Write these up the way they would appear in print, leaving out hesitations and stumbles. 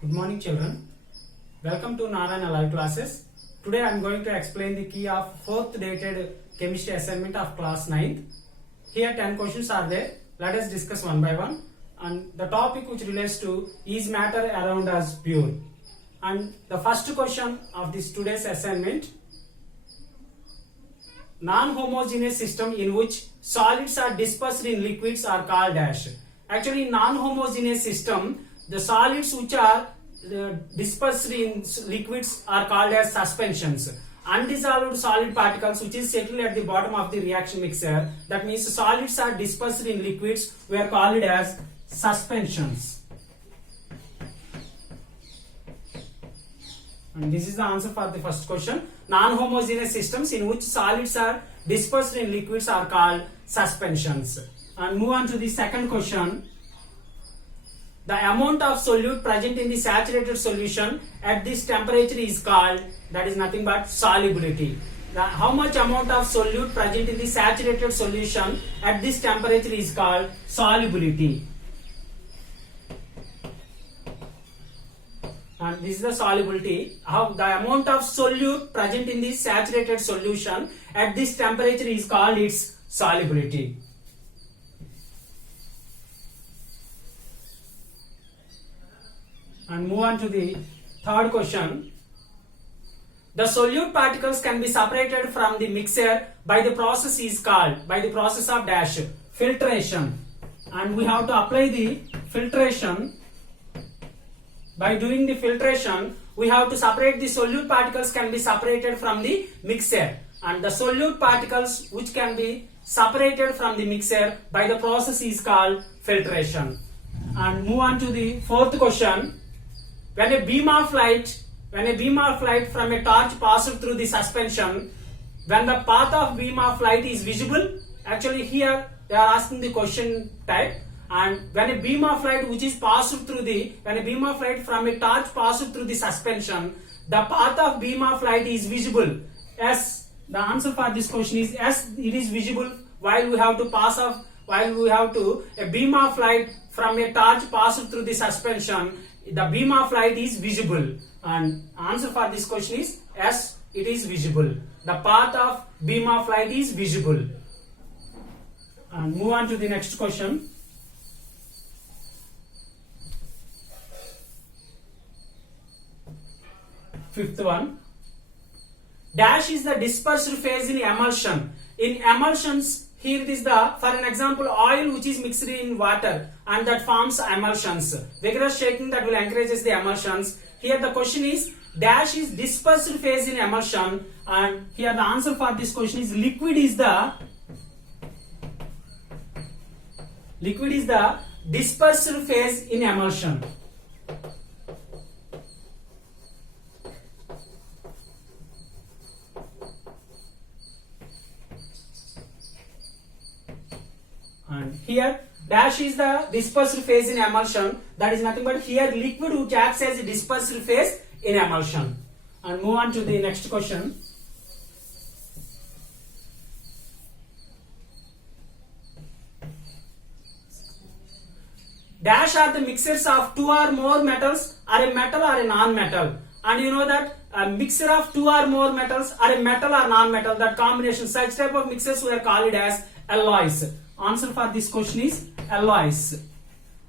Good morning, children. Welcome to Narayana Live Classes. Today I am going to explain the key of 4th dated chemistry assignment of class 9th. Here 10 questions are there. Let us discuss one by one. And the topic which relates to is matter around us pure. And the first question of this today's assignment, non-homogeneous system in which solids are dispersed in liquids are called dash. Actually, in non-homogeneous system, the solids which are dispersed in liquids are called as suspensions. Undissolved solid particles which is settled at the bottom of the reaction mixer, that means solids are dispersed in liquids, we are called as suspensions. And this is the answer for the first question. Non-homogeneous systems in which solids are dispersed in liquids are called suspensions. And move on to the second question. The amount of solute present in the saturated solution at this temperature is called, that is nothing but solubility. How much amount of solute present in the saturated solution at this temperature is called solubility. And this is the solubility. How the amount of solute present in the saturated solution at this temperature is called its solubility. And move on to the third question. The solute particles can be separated from the mixer by the process is called, by the process of dash, filtration. And we have to apply the filtration. By doing the filtration, we have to separate the solute particles can be separated from the mixer. And the solute particles which can be separated from the mixer by the process is called filtration. And move on to the fourth question. When a beam of light from a torch passes through the suspension, when the path of beam of light is visible, actually here they are asking the question type. And when a beam of light which is passed through the, when a beam of light from a torch passes through the suspension, the path of beam of light is visible. Yes, the answer for this question is yes, it is visible while we have to pass off, while we have to, a beam of light from a torch passes through the suspension, the beam of light is visible. And answer for this question is yes, it is visible. The path of beam of light is visible. And move on to the next question. Fifth one. Dash is the dispersed phase in emulsion. In emulsions, here it is the, for an example, oil which is mixed in water and that forms emulsions. Vigorous shaking that will encourages the emulsions. Here the question is, dash is dispersed phase in emulsion, and here the answer for this question is liquid is the dispersed phase in emulsion. And here dash is the dispersed phase in emulsion, that is nothing but here liquid which acts as a dispersed phase in emulsion. And move on to the next question. Dash are the mixtures of two or more metals, are a metal or a non-metal. And you know that a mixture of two or more metals are a metal or non-metal, that combination, such type of mixtures we are called as alloys. Answer for this question is alloys.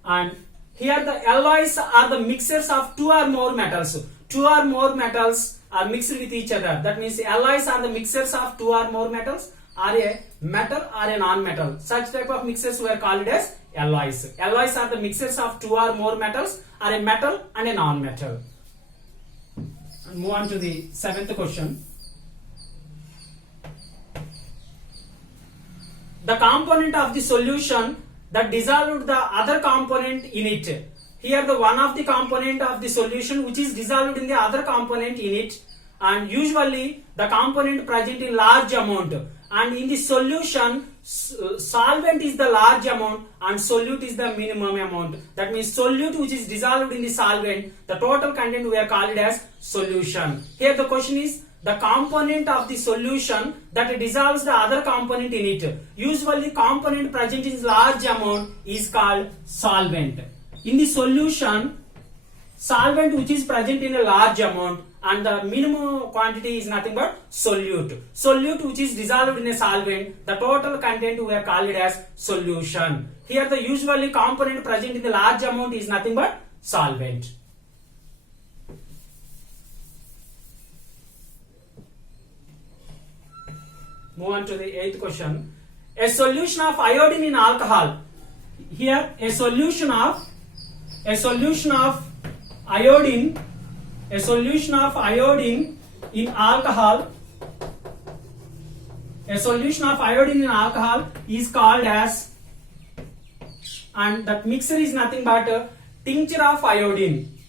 And here the alloys are the mixtures of two or more metals. Two or more metals are mixed with each other. That means alloys are the mixtures of two or more metals, are a metal or a non-metal. Such type of mixtures we are called as alloys. Alloys are the mixtures of two or more metals, are a metal and a non-metal. And move on to the seventh question. The component of the solution that dissolved the other component in it. Here the one of the component of the solution which is dissolved in the other component in it, and usually the component present in large amount, and in the solution solvent is the large amount and solute is the minimum amount. That means solute which is dissolved in the solvent, the total content we are called as solution. Here the question is the component of the solution that dissolves the other component in it. Usually component present in large amount is called solvent. In the solution, solvent which is present in a large amount, and the minimum quantity is nothing but solute. Solute which is dissolved in a solvent, the total content we are called it as solution. Here the usually component present in the large amount is nothing but solvent. Move on to the 8th question. A solution of iodine in alcohol. Here a solution of iodine in alcohol. A solution of iodine in alcohol is called as, and that mixture is nothing but a tincture of iodine.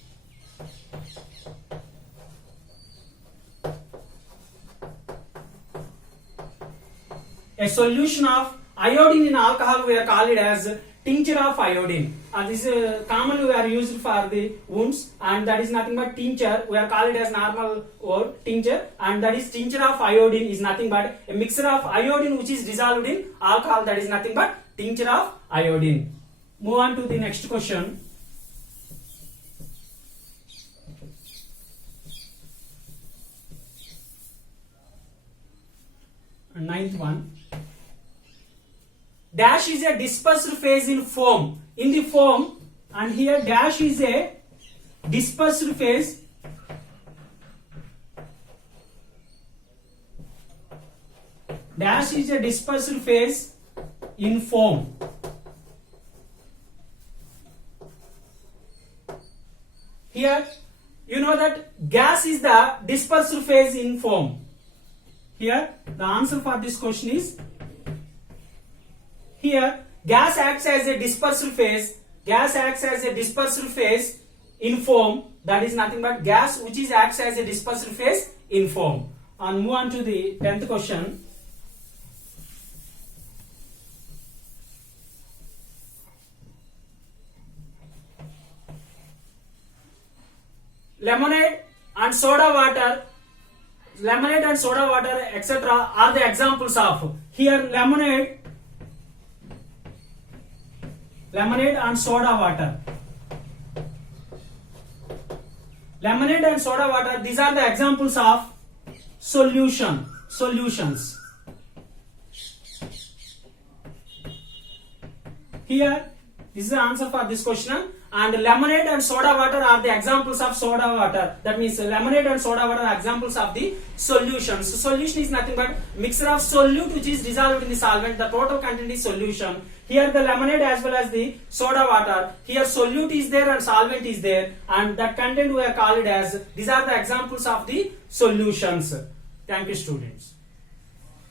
A solution of iodine in alcohol we are called it as tincture of iodine. This is commonly we are used for the wounds, and that is nothing but tincture. We are called it as normal word tincture, and that is tincture of iodine is nothing but a mixture of iodine which is dissolved in alcohol. That is nothing but tincture of iodine. Move on to the next question. And 9th one. Dash is a dispersed phase in foam. In the foam, and here dash is a dispersed phase. Dash is a dispersed phase in foam. Here, you know that gas is the dispersed phase in foam. Here, the answer for this question is, here gas acts as a dispersed phase. Gas acts as a dispersed phase in foam. That is nothing but gas which is acts as a dispersed phase in foam. And move on to the 10th question. Lemonade and soda water, etc. are the examples of. Here lemonade and soda water. Lemonade and soda water, these are the examples of solutions. Here, this is the answer for this question. And lemonade and soda water are the examples of soda water. That means lemonade and soda water are examples of the solutions. So solution is nothing but mixture of solute which is dissolved in the solvent. The total content is solution. Here the lemonade as well as the soda water. Here solute is there and solvent is there. And that content we are called as, these are the examples of the solutions. Thank you, students.